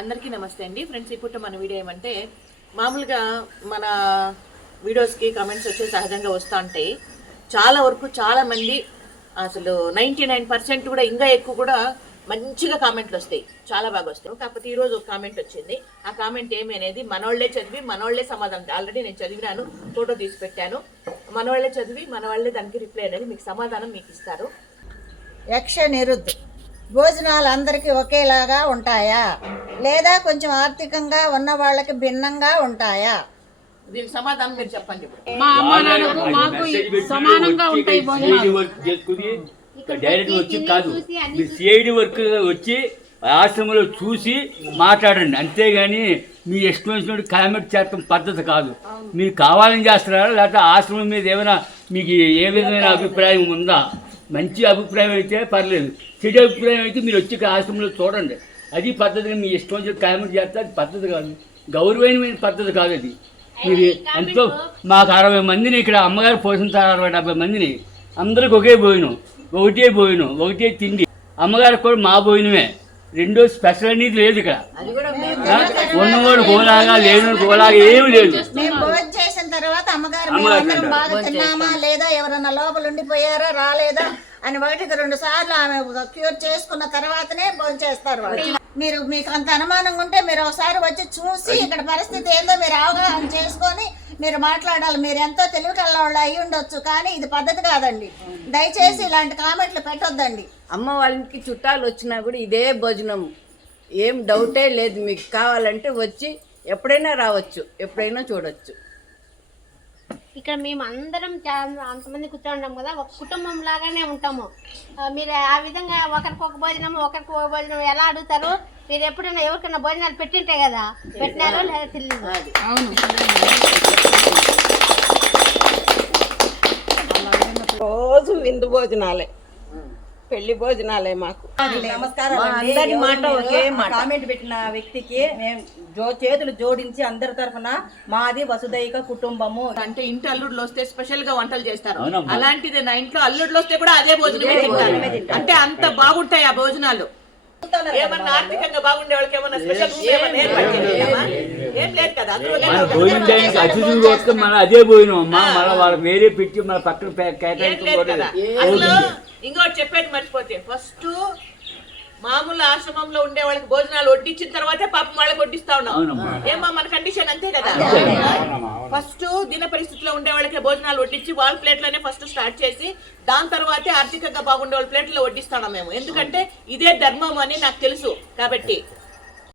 అందరికీ నమస్తే అండి ఫ్రెండ్స్. ఇప్పుడు మన వీడియో ఏమంటే మామూలుగా మన వీడియోస్కి కామెంట్స్ వచ్చే సహజంగా వస్తూ ఉంటాయి. చాలా వరకు చాలామంది అసలు 99% కూడా ఇంకా ఎక్కువ కూడా మంచిగా కామెంట్లు వస్తాయి, చాలా బాగా వస్తాయి. కాకపోతే ఈరోజు ఒక కామెంట్ వచ్చింది. ఆ కామెంట్ ఏమి అనేది మనోళ్లే చదివి మనోళ్లే సమాధానం, ఆల్రెడీ నేను చదివినాను, ఫోటో తీసి పెట్టాను. మనోళ్లే చదివి మనవాళ్లే దానికి రిప్లై అనేది మీకు సమాధానం మీకు ఇస్తారు. యక్ష నిరుద్ధ్ భోజనాలు అందరికీ ఒకేలాగా ఉంటాయా లేదా కొంచెం ఆర్థికంగా ఉన్న వాళ్ళకి భిన్నంగా ఉంటాయా? దీనికి సమాధానం మీరు చెప్పండి. మా అమ్మ నాన్నకు మాకు సమానంగా ఉంటాయి భోజనాలు. డైరెక్ట్ వచ్చి కాదు, మీరు సిఐడి వర్క్ వచ్చి ఆశ్రమంలో చూసి మాట్లాడండి, అంతేగాని మీ ఇష్టం వచ్చినట్టు కామెంట్ చేయడం పద్ధతి కాదు. మీరు కావాలని చేస్తున్నారా లేకపోతే ఆశ్రమం మీద ఏమైనా మీకు ఏ విధమైన అభిప్రాయం ఉందా? మంచి అభిప్రాయం అయితే పర్లేదు, చెడు అభిప్రాయం అయితే మీరు వచ్చి ఆశ్రమంలో చూడండి. అది పద్ధతిగా మీ ఇష్టం వచ్చిన కామెంట్ చేస్తే అది పద్ధతి కాదు, గౌరవమైన పద్ధతి కాదు అది. మీరు ఎంతో మాకు 60 మందిని ఇక్కడ అమ్మగారు పోషించారు, 60-70 మందిని, అందరికి ఒకే భోజనం, ఒకటే తిండి. అమ్మగారికి కూడా మా భోజనమే, రెండో స్పెషల్ అనేది లేదు ఇక్కడ. ఉన్నవాడు గోలాగా లేనివాడు గోలాగా ఏమి లేదు. మేము భోజనం చేసిన తర్వాత అమ్మగారు బాగా తిన్నామా లేదా, ఎవరన్నా లోపల ఉండిపోయారా రాలేదా అని 1-2 సార్లు ఆమె క్యూర్ చేసుకున్న తర్వాతనే భోజనం చేస్తారు వాళ్ళు. మీరు మీకు అంత అనుమానంగా ఉంటే మీరు ఒకసారి వచ్చి చూసి ఇక్కడ పరిస్థితి ఏందో మీరు అవగాహన చేసుకొని మీరు మాట్లాడాలి. మీరు ఎంతో తెలివికల్ల వాళ్ళు అయి ఉండొచ్చు, కానీ ఇది పద్ధతి కాదండి. దయచేసి ఇలాంటి కామెంట్లు పెట్టొద్దండి. అమ్మ వాళ్ళ ఇంటికి చుట్టాలు వచ్చినా కూడా ఇదే భోజనం, ఏం డౌటే లేదు. మీకు కావాలంటే వచ్చి ఎప్పుడైనా రావచ్చు, ఎప్పుడైనా చూడొచ్చు. ఇక్కడ మేము అందరం అంతమంది కూర్చోంటాం కదా, ఒక కుటుంబం లాగానే ఉంటాము. మీరు ఆ విధంగా ఒకరికి ఒక భోజనం ఒకరికి ఒక భోజనం ఎలా అడుగుతారు? మీరు ఎప్పుడైనా ఎవరికైనా భోజనాలు పెట్టింటే కదా, పెట్టినారో లేదా తెలియదు. రోజు విందు భోజనాలే, పెళ్లి భోజనాలే మాకు. నమస్కారం. అందరి మాట ఒకే మాట. కామెంట్ పెట్టిన వ్యక్తికి మేము చేతులు జోడించి అందరి తరఫున మాది వసుదైక కుటుంబము. అంటే ఇంటి అల్లుడులు వస్తే స్పెషల్ గా వంటలు చేస్తారు, అలాంటిది నా ఇంట్లో అల్లుడులు వస్తే కూడా అదే భోజనమే తింటారు. అంటే అంత బాగుంటాయి ఆ భోజనాలు. ఏమన్నా ఆర్థికంగా బాగుండే వాళ్ళకి ఏమన్నా స్పెషల్ ఏం లేదు కదా. భోజనం టైంకి అతిథులు వస్తే మన అదే భోజనం అమ్మా, మన వాళ్ళకి వేరే పెట్టి మన పక్కన కేటాయించకూడదు. అసలు ఇంకోటి చెప్పేది మర్చిపోతే, ఫస్ట్ మామూలు ఆశ్రమంలో ఉండే వాళ్ళకి భోజనాలు వడ్డించిన తర్వాతే పాపం వాళ్ళకి వడ్డిస్తా ఉన్నాం. ఏమో మన కండిషన్ అంతే కదా. ఫస్ట్ దిన పరిస్థితిలో ఉండే వాళ్ళకి భోజనాలు వడ్డించి వాళ్ళ ప్లేట్లోనే ఫస్ట్ స్టార్ట్ చేసి దాని తర్వాతే ఆర్థికంగా బాగుండే వాళ్ళ ప్లేట్లో వడ్డిస్తాం మేము. ఎందుకంటే ఇదే ధర్మం అని నాకు తెలుసు కాబట్టి.